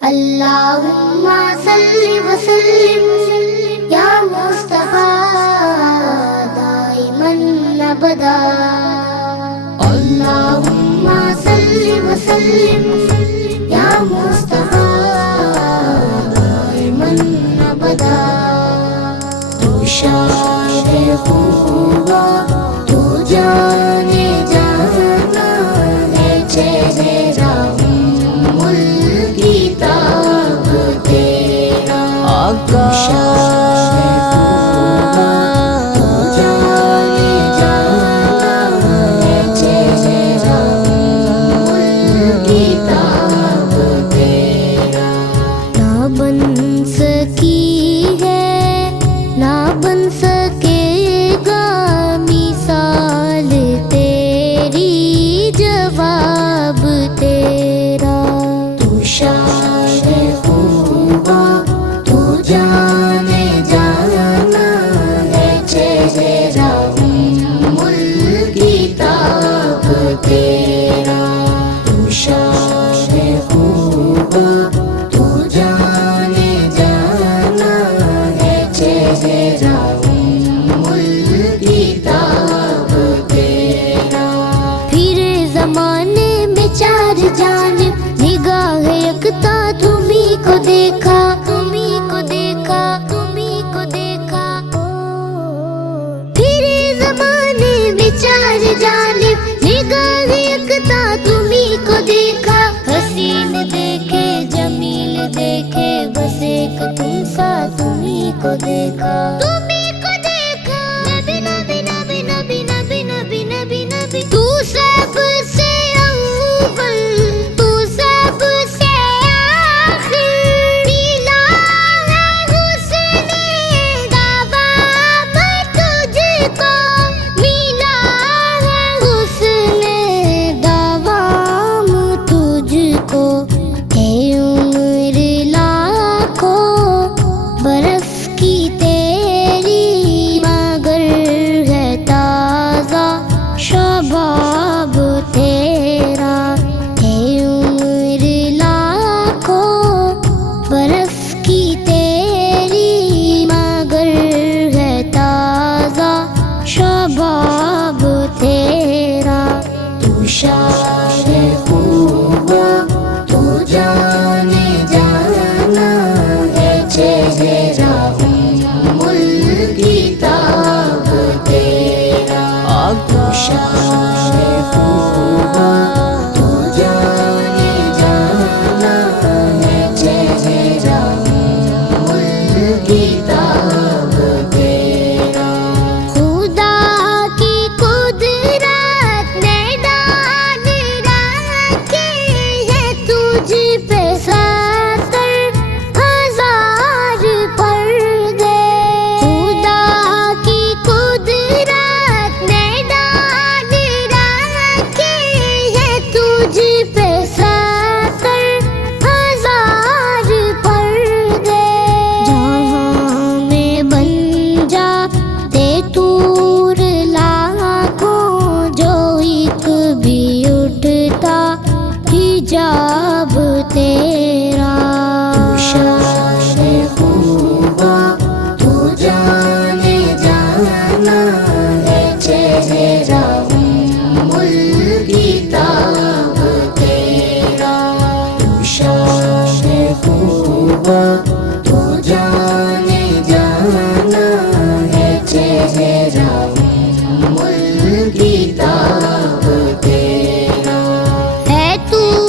اللهم صل وسلم یا مصطفیٰ دائما ابدا اللهم صل وسلم یا مصطفیٰ دائما ابدا تو شاہ خوبا تو جانے جانا ہے چہرہ جانب نگاہ یکتا تمہیں کو دیکھا تمہیں کو دیکھا تمہیں کو دیکھا پھر زمانے میں چار جانب نگاہ یکتا تمہیں کو دیکھا حسین دیکھے جمیل دیکھے بس ایک تم سا تمہیں کو دیکھا تمہیں کو دیکھا نبی نبی نبی نبی نبی نبی نبی نبی تو سب سے جاب تیرا شاہ خوبا تو جانے جانا ہے چہرہ الکتاب تیرا شاہ خوبا تو جانے جانا ہے چہرہ الکتاب تیرا بھی